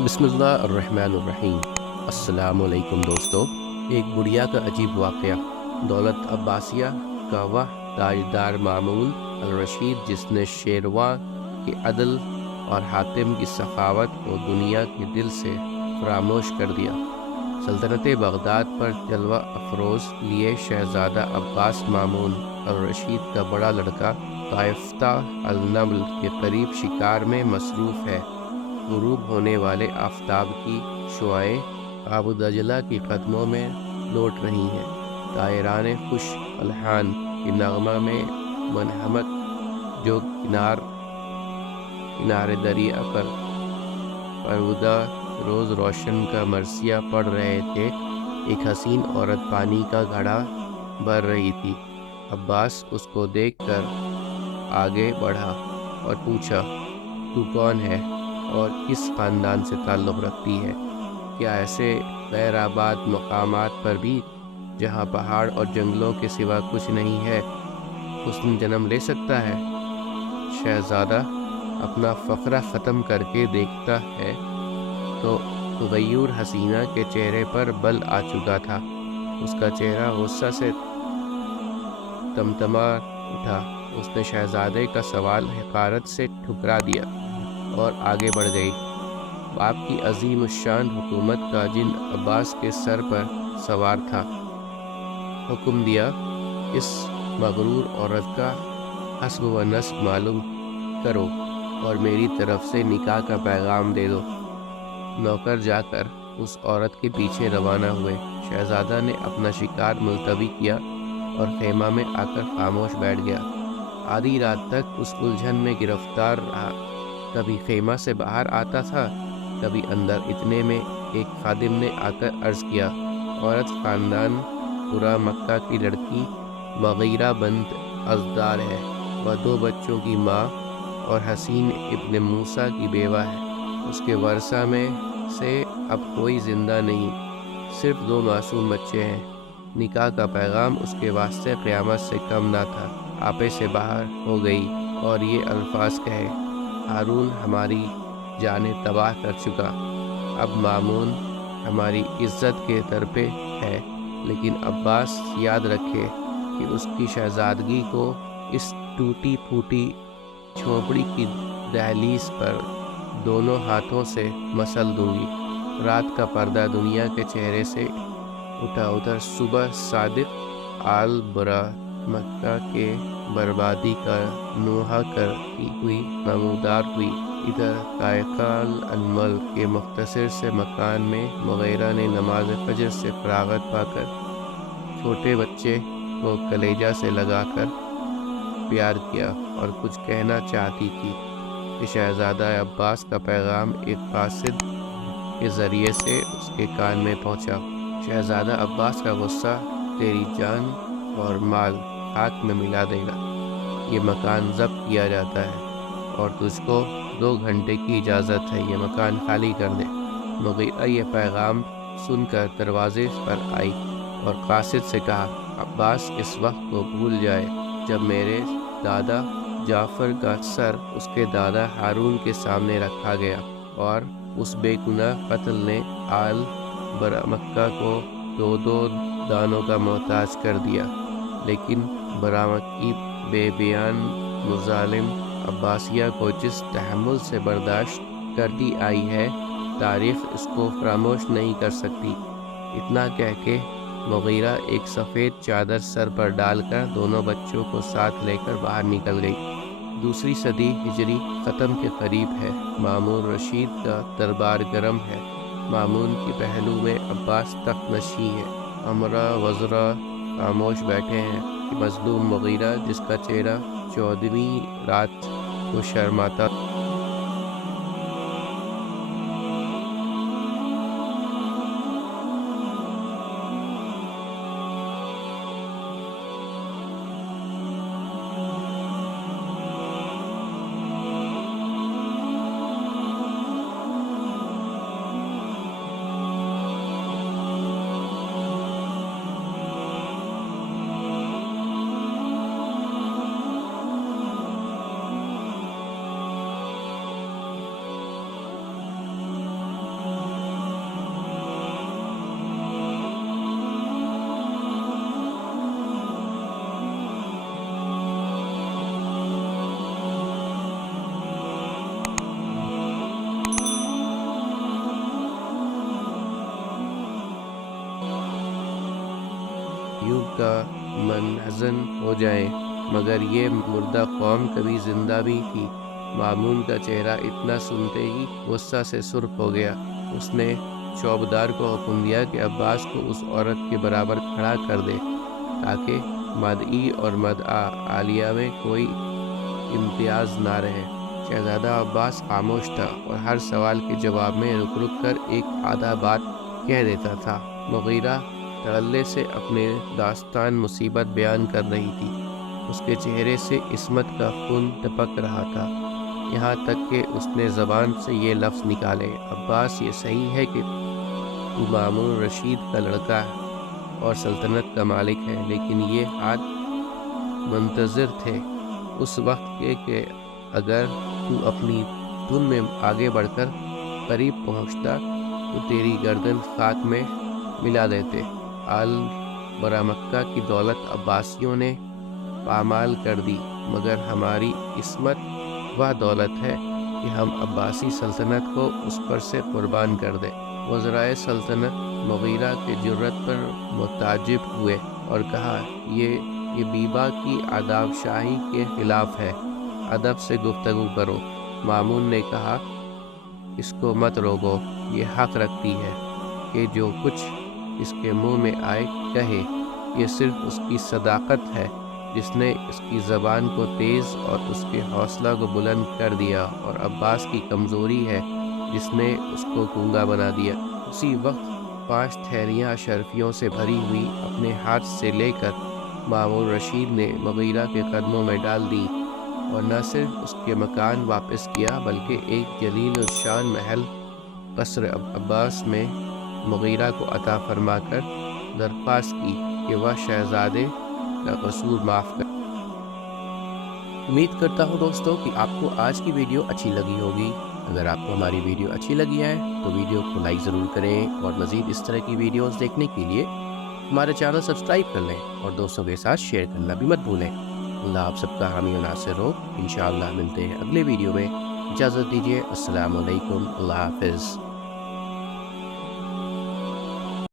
بسم اللہ الرحمن الرحیم۔ السلام علیکم دوستو۔ ایک بڑھیا کا عجیب واقعہ۔ دولت عباسیہ کا وہ تاجدار مامون الرشید جس نے شیرواں کے عدل اور حاتم کی سخاوت کو دنیا کے دل سے فراموش کر دیا۔ سلطنت بغداد پر جلوہ افروز لیے شہزادہ عباس مامون الرشید کا بڑا لڑکا طائفتہ النمل کے قریب شکار میں مصروف ہے۔ غروب ہونے والے آفتاب کی شعاعیں آب دجلہ کی قدموں میں لوٹ رہی ہیں۔ طائران خوش الحان کے نغمہ میں منہمک جو کنارے دریا پر پرودہ روز روشن کا مرثیہ پڑھ رہے تھے، ایک حسین عورت پانی کا گھڑا بھر رہی تھی۔ عباس اس کو دیکھ کر آگے بڑھا اور پوچھا، تو کون ہے اور کس خاندان سے تعلق رکھتی ہے؟ کیا ایسے غیر آباد مقامات پر بھی جہاں پہاڑ اور جنگلوں کے سوا کچھ نہیں ہے حسن جنم لے سکتا ہے؟ شہزادہ اپنا فقرہ ختم کر کے دیکھتا ہے تو غیور حسینہ کے چہرے پر بل آ چکا تھا۔ اس کا چہرہ غصہ سے تمتما اٹھا۔ اس نے شہزادے کا سوال حقارت سے ٹھکرا دیا اور آگے بڑھ گئی۔ باپ کی عظیم الشان حکومت کا جن عباس کے سر پر سوار تھا، حکم دیا، اس مغرور عورت کا حسب و نسب معلوم کرو اور میری طرف سے نکاح کا پیغام دے دو۔ نوکر جا کر اس عورت کے پیچھے روانہ ہوئے۔ شہزادہ نے اپنا شکار ملتوی کیا اور خیمہ میں آ کر خاموش بیٹھ گیا۔ آدھی رات تک اس الجھن میں گرفتار رہا۔ کبھی خیمہ سے باہر آتا تھا، کبھی اندر۔ اتنے میں ایک خادم نے آ کر عرض کیا، عورت خاندان پورا مکہ کی لڑکی مغیرہ بنت ازدار ہے۔ وہ 2 بچوں کی ماں اور حسین ابن موسیٰ کی بیوہ ہے۔ اس کے ورثہ میں سے اب کوئی زندہ نہیں، صرف 2 معصوم بچے ہیں۔ نکاح کا پیغام اس کے واسطے قیامت سے کم نہ تھا۔ آپے سے باہر ہو گئی اور یہ الفاظ کہے، ہارون ہماری جانیں تباہ کر چکا۔ اب مامون ہماری عزت کے در پہ ہے، لیکن عباس یاد رکھے کہ اس کی شہزادگی کو اس ٹوٹی پھوٹی جھونپڑی کی دہلیز پر دونوں ہاتھوں سے مسل دوں گی۔ رات کا پردہ دنیا کے چہرے سے اٹھا۔ ادھر صبح صادق آل برا مکہ کے بربادی کا نوحہ کرتی ہوئی نمودار ہوئی۔ ادھر قائقال انمل کے مختصر سے مکان میں مغیرہ نے نماز فجر سے فراغت پا کر چھوٹے بچے کو کلیجہ سے لگا کر پیار کیا اور کچھ کہنا چاہتی تھی کہ شہزادہ عباس کا پیغام ایک قاصد کے ذریعے سے اس کے کان میں پہنچا۔ شہزادہ عباس کا غصہ تیری جان اور مال خاک میں ملا دے گا۔ یہ مکان ضبط کیا جاتا ہے اور تجھ کو 2 گھنٹے کی اجازت ہے، یہ مکان خالی کر دے۔ مغیرہ یہ پیغام سن کر دروازے پر آئی اور قاصد سے کہا، عباس اس وقت کو بھول جائے جب میرے دادا جعفر کا سر اس کے دادا ہارون کے سامنے رکھا گیا اور اس بے گناہ قاتل نے آل برا مکہ کو 2 دانوں کا محتاج کر دیا، لیکن برامکی بے بیان مظالم عباسیہ کو جس تحمل سے برداشت کرتی آئی ہے، تاریخ اس کو فراموش نہیں کر سکتی۔ اتنا کہہ کے مغیرہ ایک سفید چادر سر پر ڈال کر دونوں بچوں کو ساتھ لے کر باہر نکل گئی۔ 2 صدی ہجری ختم کے قریب ہے۔ مامون رشید کا دربار گرم ہے۔ مامون کی پہلو میں عباس تخت نشین ہے۔ امرا وزراء خاموش بیٹھے ہیں کہ مظلوم مغیرہ جس کا چہرہ 14ویں رات کو شرماتا یوں کا منہزم ہو جائیں، مگر یہ مردہ قوم کبھی زندہ بھی تھی۔ مامون کا چہرہ اتنا سنتے ہی غصہ سے سرخ ہو گیا۔ اس نے چوبدار کو حکم دیا کہ عباس کو اس عورت کے برابر کھڑا کر دے تاکہ مدعی اور مدعا عالیہ میں کوئی امتیاز نہ رہے۔ شہزادہ عباس خاموش تھا اور ہر سوال کے جواب میں رک رک کر ایک آدھا بات کہہ دیتا تھا۔ مغیرہ تغلے سے اپنے داستان مصیبت بیان کر رہی تھی۔ اس کے چہرے سے عصمت کا خون ٹپک رہا تھا، یہاں تک کہ اس نے زبان سے یہ لفظ نکالے، عباس یہ صحیح ہے کہ تو مامون رشید کا لڑکا ہے اور سلطنت کا مالک ہے، لیکن یہ ہاتھ منتظر تھے اس وقت کے کہ اگر تو اپنی دھن میں آگے بڑھ کر قریب پہنچتا تو تیری گردن خاک میں ملا دیتے۔ آل برا مکہ کی دولت عباسیوں نے پامال کر دی، مگر ہماری عصمت وہ دولت ہے کہ ہم عباسی سلطنت کو اس پر سے قربان کر دیں۔ وزرائے سلطنت مغیرہ کے جرأت پر متعجب ہوئے اور کہا، یہ بیبا کی آداب شاہی کے خلاف ہے، ادب سے گفتگو کرو۔ مامون نے کہا، اس کو مت روکو، یہ حق رکھتی ہے کہ جو کچھ اس کے منہ میں آئے کہے۔ یہ صرف اس کی صداقت ہے جس نے اس کی زبان کو تیز اور اس کے حوصلہ کو بلند کر دیا، اور عباس کی کمزوری ہے جس نے اس کو گونگا بنا دیا۔ اسی وقت 5 تھیلیاں اشرفیوں سے بھری ہوئی اپنے ہاتھ سے لے کر مامون رشید نے مغیرہ کے قدموں میں ڈال دی، اور نہ صرف اس کے مکان واپس کیا بلکہ ایک جلیل الشان محل قصر عباس میں مغیرہ کو عطا فرما کر درخواست کی کہ وہ شہزادے کا قصور معاف کر۔ امید کرتا ہوں دوستوں کہ آپ کو آج کی ویڈیو اچھی لگی ہوگی۔ اگر آپ کو ہماری ویڈیو اچھی لگی ہے تو ویڈیو کو لائک ضرور کریں، اور مزید اس طرح کی ویڈیوز دیکھنے کے لیے ہمارا چینل سبسکرائب کر لیں اور دوستوں کے ساتھ شیئر کرنا بھی مت بھولیں۔ اللہ آپ سب کا حامی و ناصر ہو۔ انشاءاللہ ملتے ہیں اگلے ویڈیو میں۔ اجازت دیجیے، السلام علیکم، اللہ حافظ۔